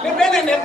Nih.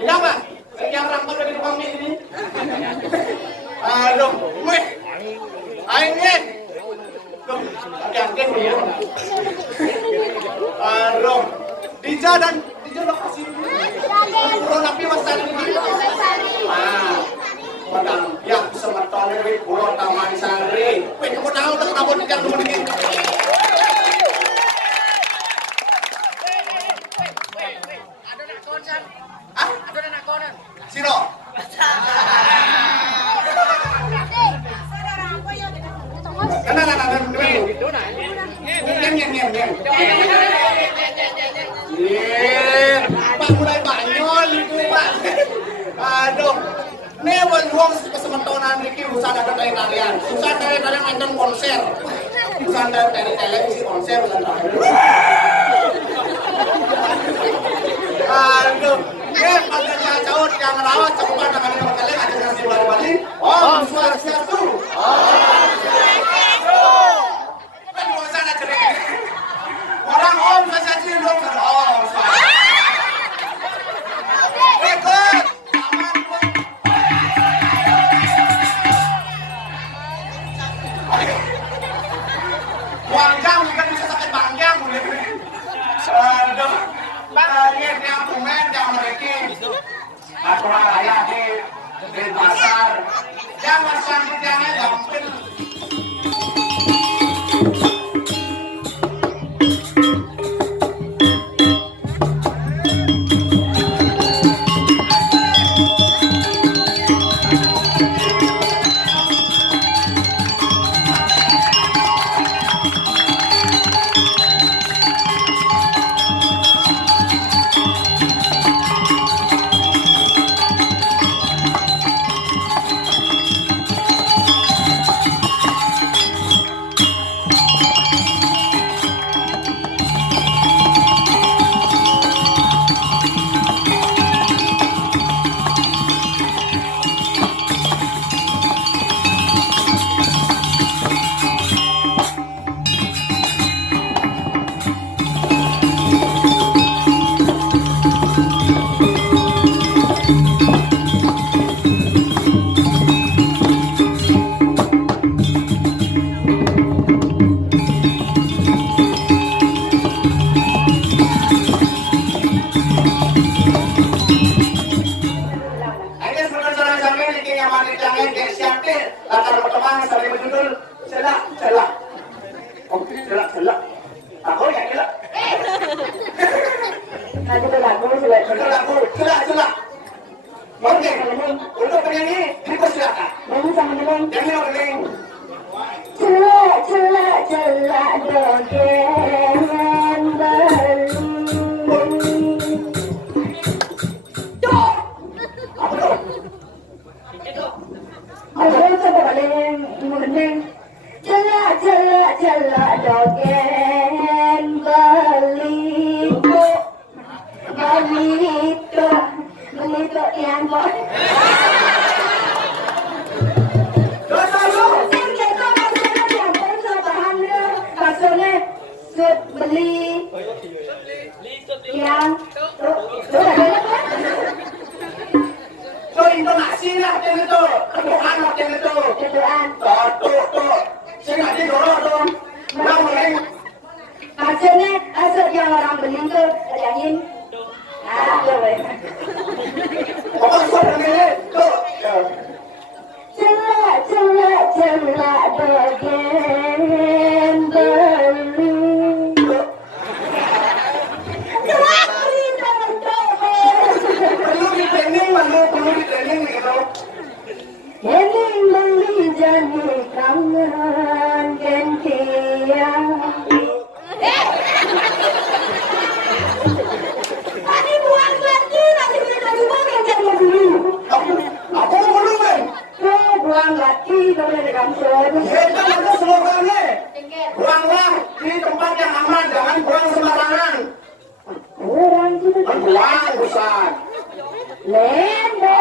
Kenapa? Yang rambut dari tukang mie ini. Aduh, meh. Aingnya. Yang ya. Aduh. Dija lokasi ini. Pulau Nabi Wasari ini. Padang yang semeton dari Pulau Taman Sari. Weh, kamu tahu tak abon ikan dulu ini. Sino? Pak mulai banyol itu Pak. Aduh, newen wong kesemetonan iki urusan ada tarian. Urusan tarian nonton konser. Urusan dari televisi konser urusan tarian. Aduh, pada caut yang rawat cakupan dengan nama kalian ada nasi bali-bali. Om Swastiastu. Kan bosan aja deh. Orang Om Swastiastu dong. Om Swastiastu. Ikut. Wangjang juga bisa sakit bangjang. Aduh. Banyak yang komen yang mereka atau raya di pasar yang selanjutnya gampil. Untuk penyanyi dipersilakan. Jangan opening. Celak dogengan beli. Apa tuh? Apa coba balik mending. Celak dogengan beli. Beli tuh yang bos. Beli yang so intonasi lah yang itu kebukan yang itu kebukan tuh saya nggak didorong dong orang beli hasilnya yang orang beli itu kerjain boleh pokoknya suara beli tuh celak dogen beli. Perlu di training gitu. Ini beli jadi kangen gentian. Tadi buang lagi nanti buang yang jadi dulu. Apa belum men? Buang lagi kalau ada kamsun. Kita ada slogannya. Buanglah di tempat yang aman, jangan buang sembarangan. Buang besar. Lendo.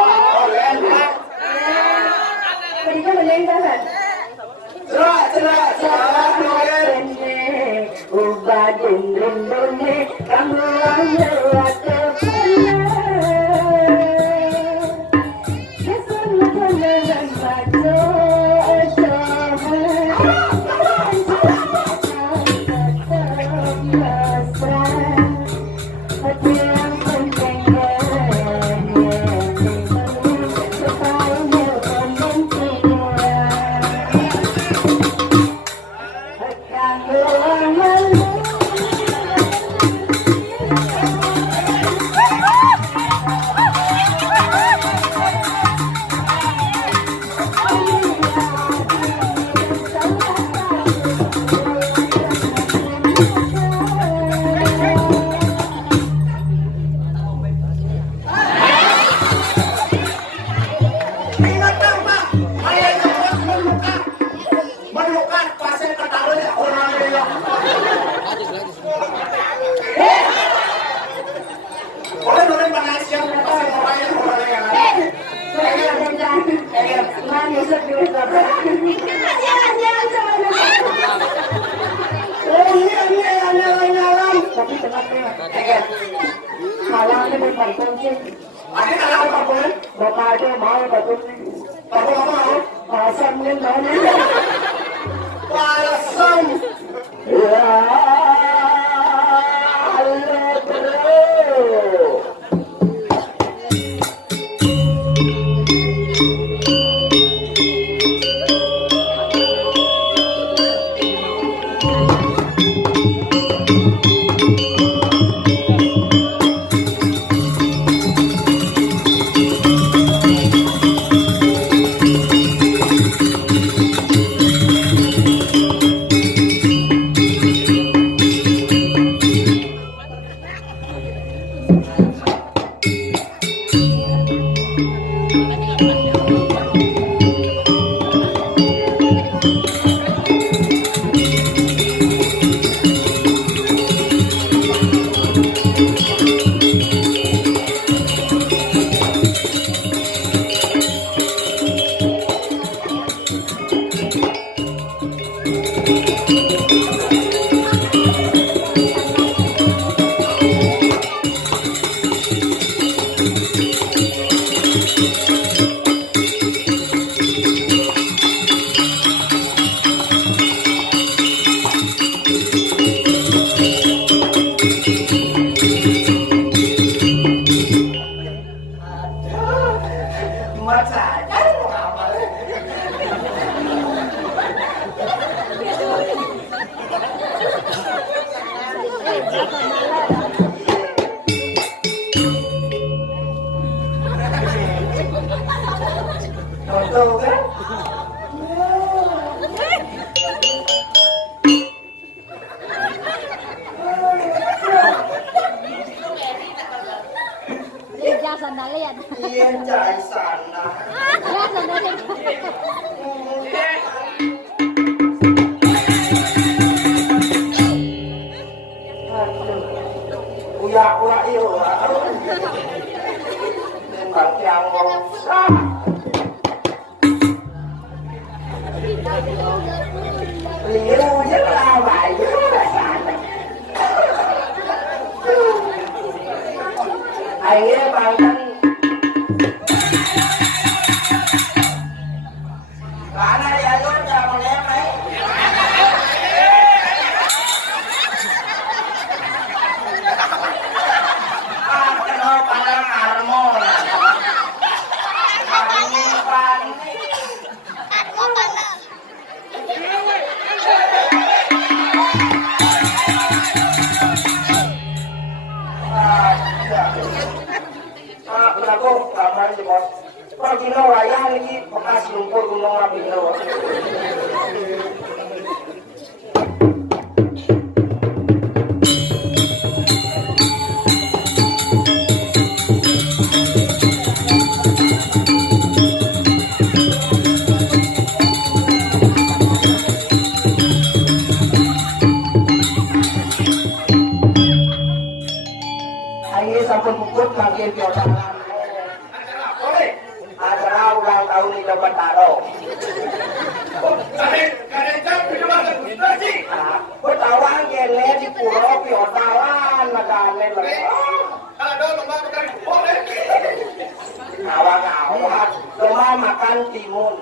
Cuma makan timun.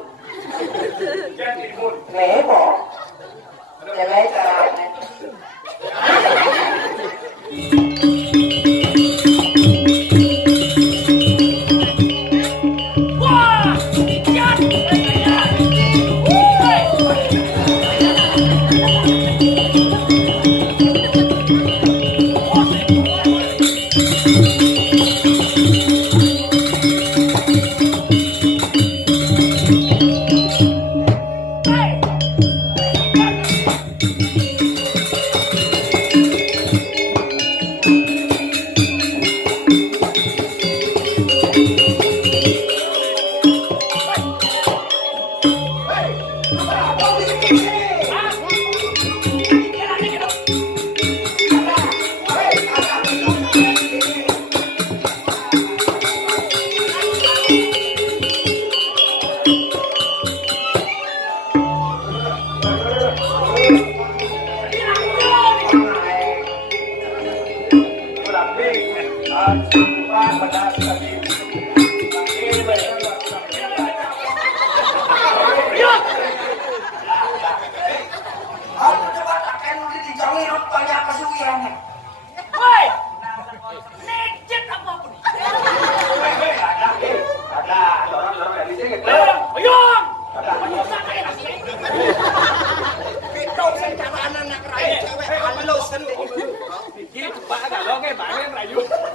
Timun. Nebo. Cewek caranya.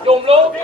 Dùng luôn.